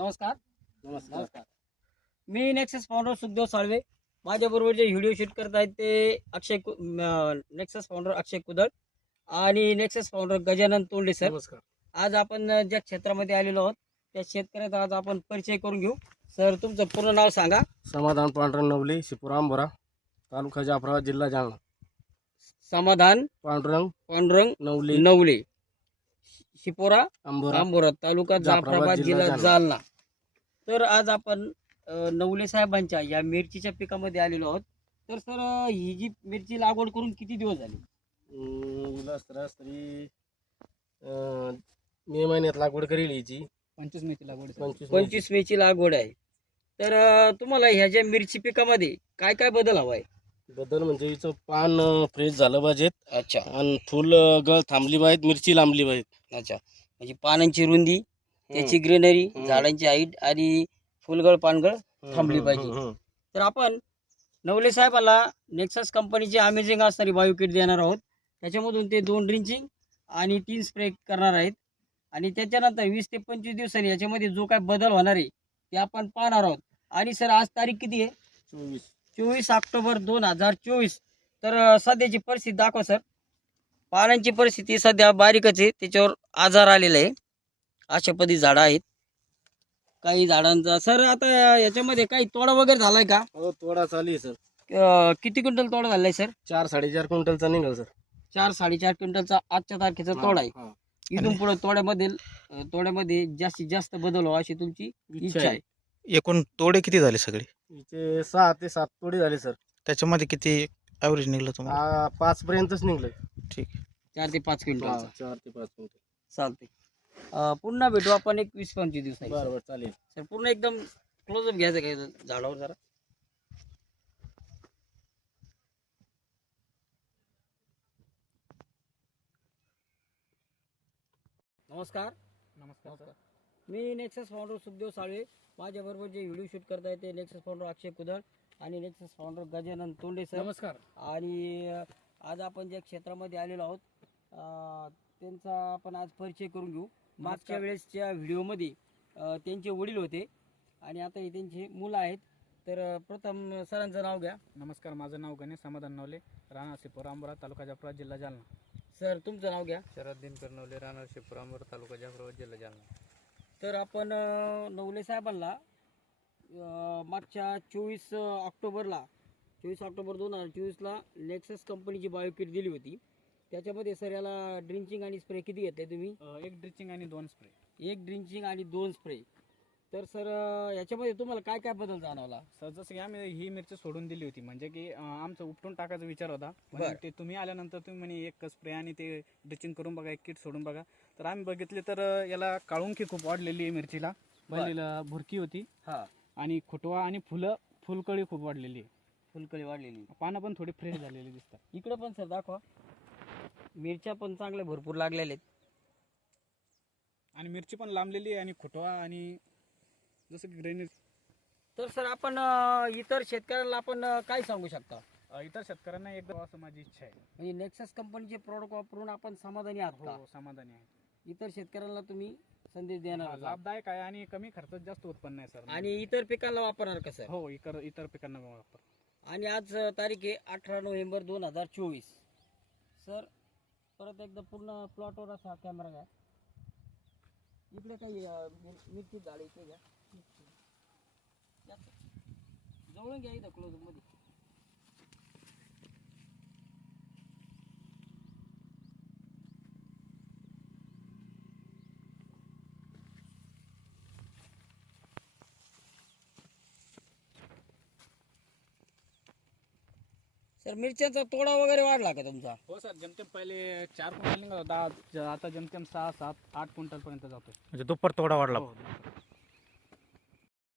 नमस्कार नमस्कार नमस्कार मी नेक्सेस फाउंडर सुखदेव साळवे माझ्याबरोबर जे व्हिडिओ शूट करत आहेत ते अक्षय कु- नेक्सेस फाउंडर अक्षय कुदळ आणि Nexus founder Gajanan Tonde sir नमस्कार आज आपण ज्या क्षेत्रामध्ये आलेलो आहोत त्या शेतकऱ्याचा आज आपण परिचय करून घेऊ सर तुमचं पूर्ण नाव सांगा समाधान पांढरा नवली शिपुराम बोरा तालुका जाफराबाद जिल्हा जालना समाधान पांडुरंग पांडुरंग नवली नवली शिपोरा अंबोरा तालुका जाफराबाद जिल्हा जालना तर आज आपण नवले साहेबांच्या या मिरचीच्या पिकामध्ये आलेलो आहोत तर सर ही जी मिरची लागवड करून किती दिवस झाले तरी मे महिन्यात लागवड करेल याची पंचवीस मेची लागवड पंचवीस मेची लागवड आहे तर तुम्हाला ह्या ज्या मिरची पिकामध्ये काय काय बदल हवा आहे बदल म्हणजे हिचं पान फ्रेश झालं पाहिजेत अच्छा आणि फुल गळ थांबली पाहिजेत मिरची लांबली पाहिजेत अच्छा म्हणजे पानांची रुंदी त्याची ग्रीनरी झाडांची हाईट आणि फुलगळ पानगळ थांबली पाहिजे तर आपण नवले साहेबाला नेक्सस कंपनीची अमेझिंग असणारी बायो किट देणार आहोत त्याच्यामधून ते दोन ड्रिंचिंग आणि तीन स्प्रे करणार आहेत आणि त्याच्यानंतर वीस ते पंचवीस दिवसांनी याच्यामध्ये जो काय बदल होणार आहे ते आपण पाहणार आहोत आणि सर आज तारीख किती आहे चोवीस चोवीस ऑक्टोबर दोन हजार चोवीस तर सध्याची परिस्थिती दाखवा सर पाण्याची परिस्थिती सध्या बारीकच आहे त्याच्यावर आजार आलेला आहे अशा पदी झाडं आहेत काही झाडांचा सर आता याच्यामध्ये काही तोडा वगैरे झालाय का हो तोडा चालू आहे सर किती क्विंटल तोडा झालाय सर चार साडेचार क्विंटलचा निघाल सर चार साडेचार क्विंटलचा आजच्या तारखेचा तोडा आहे इथून पुढे तोड्यामध्ये तोड्यामध्ये जास्तीत जास्त बदल हो अशी तुमची इच्छा आहे एकूण तोडे किती झाले सगळे इथे सहा ते सात तोडे झाले सर त्याच्यामध्ये किती ॲव्हरेज निघलं तुम्हाला पाच पर्यंतच निघलं ठीक चार ते पाच क्विंटल चार ते पाच क्विंटल चालते पुन्हा भेटू आपण एक वीस पंचवीस दिवसांनी बरोबर चालेल सर पूर्ण एकदम क्लोजअप घ्यायचं काय झाडावर जरा नमस्कार नमस्कार मी नेक्सस फाउंडर सुखदेव साळवे माझ्याबरोबर जे व्हिडिओ शूट करताय ते नेक्सस फाउंडर अक्षय कुदळ आणि Nexus founder Gajanan Tonde sir नमस्कार आणि आज आपण ज्या क्षेत्रामध्ये आलेलो आहोत त्यांचा आपण आज परिचय करून घेऊ मागच्या वेळेसच्या व्हिडिओमध्ये त्यांचे वडील होते आणि आता हे त्यांचे मुलं आहेत तर प्रथम सरांचं नाव घ्या नमस्कार माझं नाव गणेश समाधान नवले राणा सिपोर तालुका जाफरा जिल्हा जालना सर तुमचं नाव घ्या शरद दिनकर नवले राणा सिपोर तालुका जाफराबाद जिल्हा जालना तर आपण नवले साहेबांना मागच्या चोवीस ऑक्टोबरला चोवीस ऑक्टोबर दोन हजार चोवीसला लेक्सस कंपनीची बायो किट दिली होती त्याच्यामध्ये सर याला ड्रिंचिंग आणि स्प्रे किती घेतले तुम्ही एक ड्रिचिंग आणि दोन स्प्रे एक ड्रिंचिंग आणि दोन स्प्रे तर सर याच्यामध्ये तुम्हाला काय काय बदल जाणवला सर जसं की आम्ही ही मिरची सोडून दिली होती म्हणजे की आमचा आमचं उपटून टाकायचा विचार होता पण ते तुम्ही आल्यानंतर तुम्ही म्हणे एक स्प्रे आणि ते ड्रिचिंग करून बघा एक किट सोडून बघा तर आम्ही बघितले तर याला काळुंखी खूप वाढलेली आहे मिरचीला बरं. भुरकी होती आणि खुटवा आणि फुलं फुलकळी खूप वाढलेली आहे फुलकळी वाढलेली पानं पण थोडी फ्रेश झालेली दिसतात इकडे पण सर दाखवा मिरच्या पण चांगल्या भरपूर लागलेल्या आहेत आणि मिरची पण लांबलेली आहे आणि खुटवा आणि जसं की ड्रेनेज तर सर आपण इतर शेतकऱ्यांना आपण काय सांगू शकता इतर शेतकऱ्यांना एकदा असं माझी इच्छा आहे म्हणजे नेक्सस कंपनीचे प्रॉडक्ट वापरून आपण समाधानी आहात हो, समाधानी आहे इतर शेतकऱ्यांना तुम्ही संदेश देणार लाभदायक आहे आणि कमी खर्चात जास्त उत्पन्न आहे सर आणि इतर पिकांना वापरणार का सर हो इतर इतर पिकांना वापर आणि आज तारीख आहे अठरा नोव्हेंबर दोन हजार चोवीस सर परत एकदा पूर्ण प्लॉटवर असा कॅमेरा घ्या इकडे काही मिरची झाड इकडे घ्या जवळून घ्या इथं क्लोजमध्ये तर मिरच्यांचा तोडा वगैरे वाढला का तुमचा हो सर जमतेम पहिले चार क्विंटल निघत होता आता जमतेम सहा सात आठ क्विंटल पर्यंत जातो म्हणजे दुपार तोडा वाढला हो,